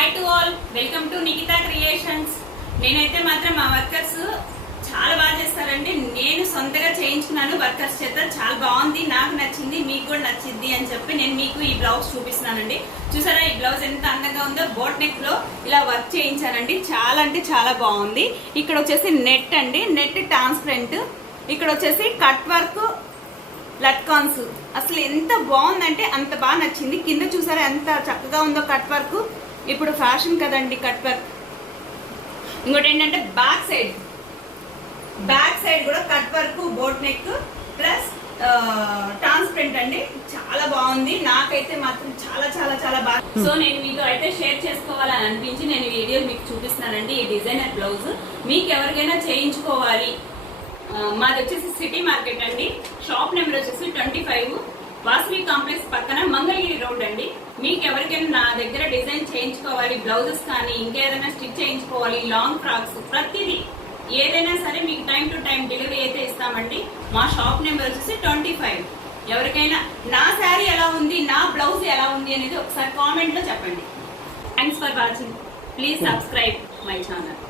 Hi to all, welcome to Nikita creations. నేనైతే మాత్రం మా వర్కర్స్ చాలా బాగా చేస్తారండి. నేను సొంతగా చేయించుకున్నాను వర్కర్స్ చేత. చాలా బాగుంది, నాకు నచ్చింది, మీకు కూడా నచ్చింది అని చెప్పి నేను మీకు ఈ బ్లౌజ్ చూపిస్తున్నానండి. చూసారా ఈ బ్లౌజ్ ఎంత అందంగా ఉందో? బోట్ నెక్ లో ఇలా వర్క్ చేయించానండి. చాలా అంటే చాలా బాగుంది. ఇక్కడ వచ్చేసి నెట్ అండి, నెట్ ట్రాన్స్పరెంట్. ఇక్కడ వచ్చేసి కట్ వర్క్ లట్కాన్స్. అసలు ఎంత బాగుందంటే అంత బాగా నచ్చింది. కింద చూసారా ఎంత చక్కగా ఉందో కట్ వర్క్. ఇప్పుడు ఫ్యాషన్ కదండి కట్ వర్క్. ఇంకోటి ఏంటంటే బ్యాక్ సైడ్ కూడా cut work, boat neck plus transparent అండి. చాలా బాగుంది, నాకైతే మాత్రం చాలా చాలా చాలా బాగా. సో నేను మీతో అయితే షేర్ చేసుకోవాలని అనిపించి నేను ఈ వీడియో మీకు చూపిస్తున్నానండి. ఈ డిజైనర్ బ్లౌజ్ మీకు ఎవరికైనా చేయించుకోవాలి, మాది వచ్చేసి సిటీ మార్కెట్ అండి. షాప్ నెంబర్ వచ్చేసి 25, వాసవి కాంప్లెక్స్ పక్కన మంగళగిరి రోడ్ అండి. మీకు ఎవరికైనా నా దగ్గర డిజైన్ చేయించుకోవాలి, బ్లౌజెస్ కానీ ఇంకేదైనా స్టిచ్ చేయించుకోవాలి, లాంగ్ ఫ్రాక్స్, ప్రతిదీ ఏదైనా సరే మీకు టైం టు టైం డెలివరీ అయితే ఇస్తామండి. మా షాప్ నెంబర్ వచ్చేసి 25. ఎవరికైనా నా శారీ ఎలా ఉంది, నా బ్లౌజ్ ఎలా ఉంది అనేది ఒకసారి కామెంట్ లో చెప్పండి. Thanks for watching. Please subscribe my channel.